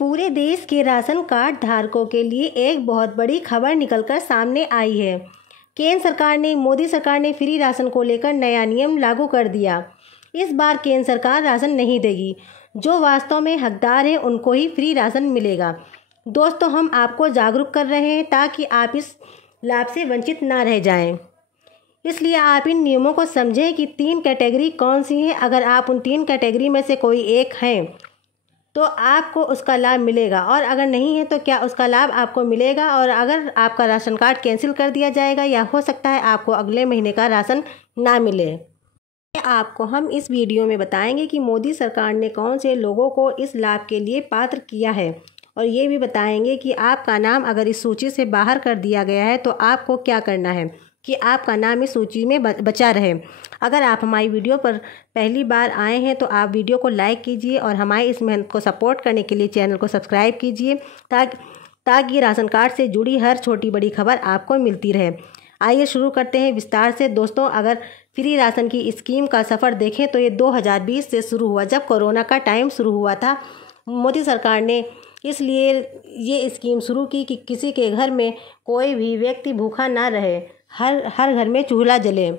पूरे देश के राशन कार्ड धारकों के लिए एक बहुत बड़ी खबर निकलकर सामने आई है। मोदी सरकार ने फ्री राशन को लेकर नया नियम लागू कर दिया। इस बार केंद्र सरकार राशन नहीं देगी, जो वास्तव में हकदार हैं उनको ही फ्री राशन मिलेगा। दोस्तों, हम आपको जागरूक कर रहे हैं ताकि आप इस लाभ से वंचित ना रह जाएं। इसलिए आप इन नियमों को समझें कि 3 कैटेगरी कौन सी हैं। अगर आप उन 3 कैटेगरी में से कोई एक हैं तो आपको उसका लाभ मिलेगा, और अगर नहीं है तो क्या उसका लाभ आपको मिलेगा, और अगर आपका राशन कार्ड कैंसिल कर दिया जाएगा या हो सकता है आपको अगले महीने का राशन ना मिले। आपको हम इस वीडियो में बताएंगे कि मोदी सरकार ने कौन से लोगों को इस लाभ के लिए पात्र किया है, और ये भी बताएंगे कि आपका नाम अगर इस सूची से बाहर कर दिया गया है तो आपको क्या करना है कि आपका नाम इस सूची में बचा रहे। अगर आप हमारी वीडियो पर पहली बार आए हैं तो आप वीडियो को लाइक कीजिए और हमारी इस मेहनत को सपोर्ट करने के लिए चैनल को सब्सक्राइब कीजिए ताकि राशन कार्ड से जुड़ी हर छोटी बड़ी खबर आपको मिलती रहे। आइए शुरू करते हैं विस्तार से। दोस्तों, अगर फ्री राशन की स्कीम का सफ़र देखें तो ये 2020 से शुरू हुआ, जब कोरोना का टाइम शुरू हुआ था। मोदी सरकार ने इसलिए ये स्कीम शुरू की कि किसी के घर में कोई भी व्यक्ति भूखा ना रहे, हर घर में चूल्हा जले।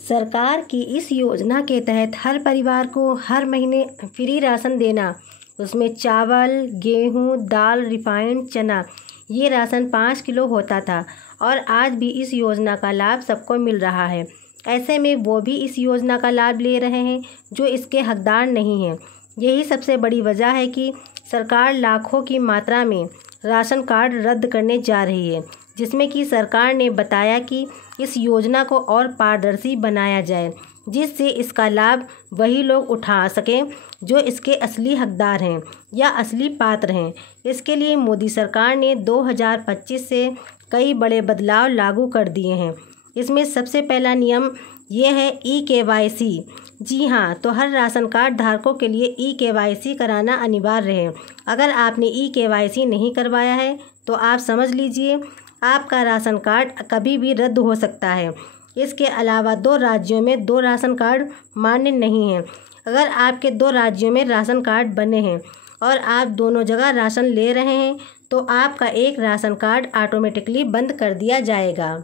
सरकार की इस योजना के तहत हर परिवार को हर महीने फ्री राशन देना, उसमें चावल, गेहूं, दाल, रिफाइंड, चना, ये राशन 5 किलो होता था, और आज भी इस योजना का लाभ सबको मिल रहा है। ऐसे में वो भी इस योजना का लाभ ले रहे हैं जो इसके हकदार नहीं हैं। यही सबसे बड़ी वजह है कि सरकार लाखों की मात्रा में राशन कार्ड रद्द करने जा रही है, जिसमें कि सरकार ने बताया कि इस योजना को और पारदर्शी बनाया जाए, जिससे इसका लाभ वही लोग उठा सकें जो इसके असली हकदार हैं या असली पात्र हैं। इसके लिए मोदी सरकार ने 2025 से कई बड़े बदलाव लागू कर दिए हैं। इसमें सबसे पहला नियम ये है eKYC। जी हाँ, तो हर राशन कार्ड धारकों के लिए eKYC कराना अनिवार्य है। अगर आपने eKYC नहीं करवाया है तो आप समझ लीजिए आपका राशन कार्ड कभी भी रद्द हो सकता है। इसके अलावा 2 राज्यों में 2 राशन कार्ड मान्य नहीं हैं। अगर आपके 2 राज्यों में राशन कार्ड बने हैं और आप दोनों जगह राशन ले रहे हैं तो आपका एक राशन कार्ड ऑटोमेटिकली बंद कर दिया जाएगा।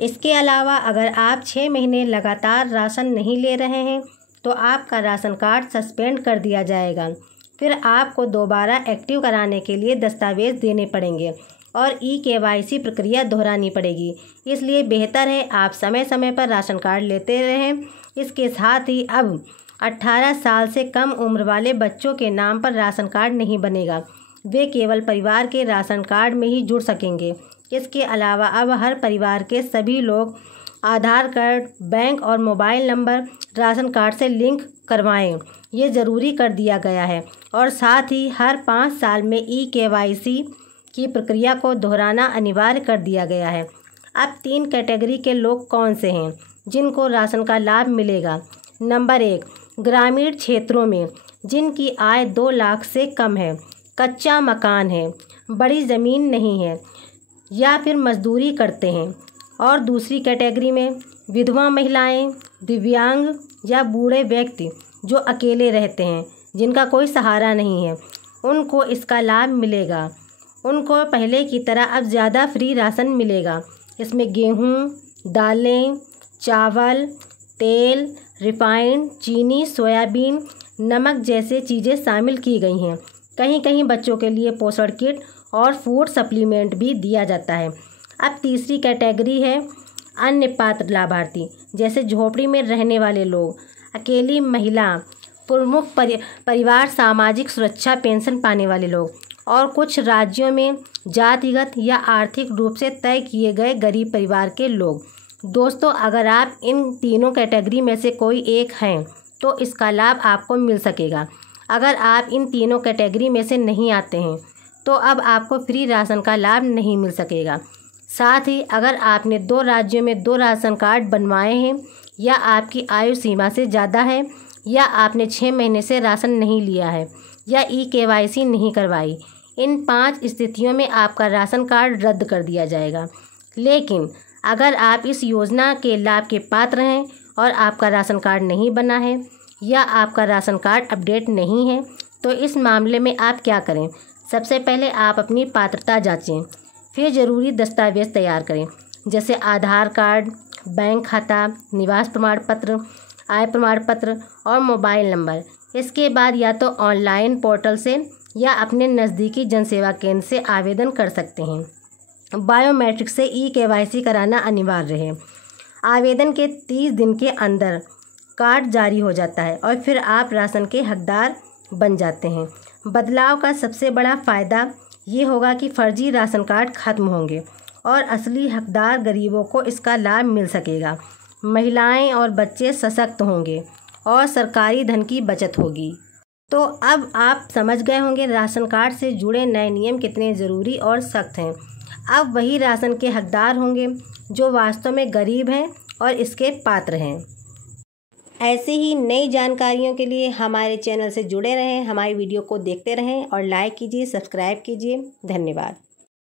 इसके अलावा अगर आप 6 महीने लगातार राशन नहीं ले रहे हैं तो आपका राशन कार्ड सस्पेंड कर दिया जाएगा। फिर आपको दोबारा एक्टिव कराने के लिए दस्तावेज़ देने पड़ेंगे और eKYC प्रक्रिया दोहरानी पड़ेगी। इसलिए बेहतर है आप समय समय पर राशन कार्ड लेते रहें। इसके साथ ही अब 18 साल से कम उम्र वाले बच्चों के नाम पर राशन कार्ड नहीं बनेगा, वे केवल परिवार के राशन कार्ड में ही जुड़ सकेंगे। इसके अलावा अब हर परिवार के सभी लोग आधार कार्ड, बैंक और मोबाइल नंबर राशन कार्ड से लिंक करवाएं, ये ज़रूरी कर दिया गया है। और साथ ही हर 5 साल में eKYC की प्रक्रिया को दोहराना अनिवार्य कर दिया गया है। अब 3 कैटेगरी के लोग कौन से हैं जिनको राशन का लाभ मिलेगा। नंबर 1, ग्रामीण क्षेत्रों में जिनकी आय 2 लाख से कम है, कच्चा मकान है, बड़ी ज़मीन नहीं है या फिर मजदूरी करते हैं। और दूसरी कैटेगरी में विधवा महिलाएं, दिव्यांग या बूढ़े व्यक्ति जो अकेले रहते हैं, जिनका कोई सहारा नहीं है, उनको इसका लाभ मिलेगा। उनको पहले की तरह अब ज़्यादा फ्री राशन मिलेगा। इसमें गेहूं, दालें, चावल, तेल, रिफाइंड, चीनी, सोयाबीन, नमक जैसे चीज़ें शामिल की गई हैं। कहीं कहीं बच्चों के लिए पोषण किट और फूड सप्लीमेंट भी दिया जाता है। अब तीसरी कैटेगरी है अन्य पात्र लाभार्थी, जैसे झोपड़ी में रहने वाले लोग, अकेली महिला, प्रमुख परिवार सामाजिक सुरक्षा पेंशन पाने वाले लोग, और कुछ राज्यों में जातिगत या आर्थिक रूप से तय किए गए गरीब परिवार के लोग। दोस्तों, अगर आप इन तीनों कैटेगरी में से कोई एक हैं तो इसका लाभ आपको मिल सकेगा। अगर आप इन तीनों कैटेगरी में से नहीं आते हैं तो अब आपको फ्री राशन का लाभ नहीं मिल सकेगा। साथ ही अगर आपने 2 राज्यों में 2 राशन कार्ड बनवाए हैं, या आपकी आयु सीमा से ज़्यादा है, या आपने 6 महीने से राशन नहीं लिया है, या eKYC नहीं करवाई, इन 5 स्थितियों में आपका राशन कार्ड रद्द कर दिया जाएगा। लेकिन अगर आप इस योजना के लाभ के पात्र हैं और आपका राशन कार्ड नहीं बना है या आपका राशन कार्ड अपडेट नहीं है तो इस मामले में आप क्या करें? सबसे पहले आप अपनी पात्रता जांचें, फिर ज़रूरी दस्तावेज़ तैयार करें, जैसे आधार कार्ड, बैंक खाता, निवास प्रमाण पत्र, आय प्रमाण पत्र और मोबाइल नंबर। इसके बाद या तो ऑनलाइन पोर्टल से या अपने नज़दीकी जनसेवा केंद्र से आवेदन कर सकते हैं। बायोमेट्रिक से ई-KYC कराना अनिवार्य है। आवेदन के 30 दिन के अंदर कार्ड जारी हो जाता है और फिर आप राशन के हकदार बन जाते हैं। बदलाव का सबसे बड़ा फ़ायदा ये होगा कि फर्जी राशन कार्ड खत्म होंगे और असली हकदार गरीबों को इसका लाभ मिल सकेगा। महिलाएं और बच्चे सशक्त होंगे और सरकारी धन की बचत होगी। तो अब आप समझ गए होंगे राशन कार्ड से जुड़े नए नियम कितने ज़रूरी और सख्त हैं। अब वही राशन के हकदार होंगे जो वास्तव में गरीब हैं और इसके पात्र हैं। ऐसी ही नई जानकारियों के लिए हमारे चैनल से जुड़े रहें, हमारी वीडियो को देखते रहें और लाइक कीजिए, सब्सक्राइब कीजिए। धन्यवाद।